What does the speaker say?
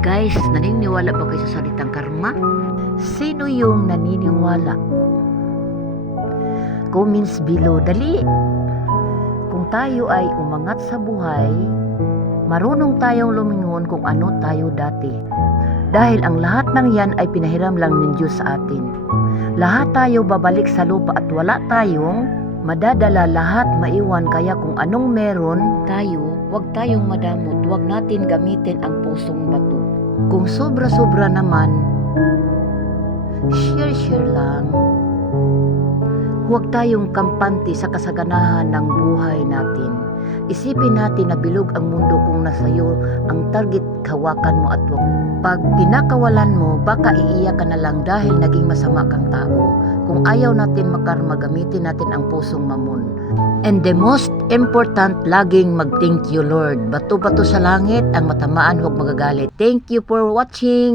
Guys, naniniwala ba kayo sa salitang karma? Sino yung naniniwala? Comments below, dali! Kung tayo ay umangat sa buhay, marunong tayong lumingon kung ano tayo dati. Dahil ang lahat ng yan ay pinahiram lang ng Diyos sa atin. Lahat tayo babalik sa lupa at wala tayong madadala lahat maiwan kaya kung anong meron tayo, huwag tayong madamot, huwag natin gamitin ang pusong bato. Kung sobra-sobra naman, share-share lang. Huwag tayong kampante sa kasaganahan ng buhay natin. Isipin natin na bilog ang mundo kung nasa iyo ang target hawakan mo at wag. Pag pinakawalan mo, baka iiyak ka na lang dahil naging masama kang tao. Kung ayaw natin makarma, gamitin natin ang pusong mamon. And the most important, laging mag-thank you Lord. Bato-bato sa langit, ang matamaan huwag magagalit. Thank you for watching.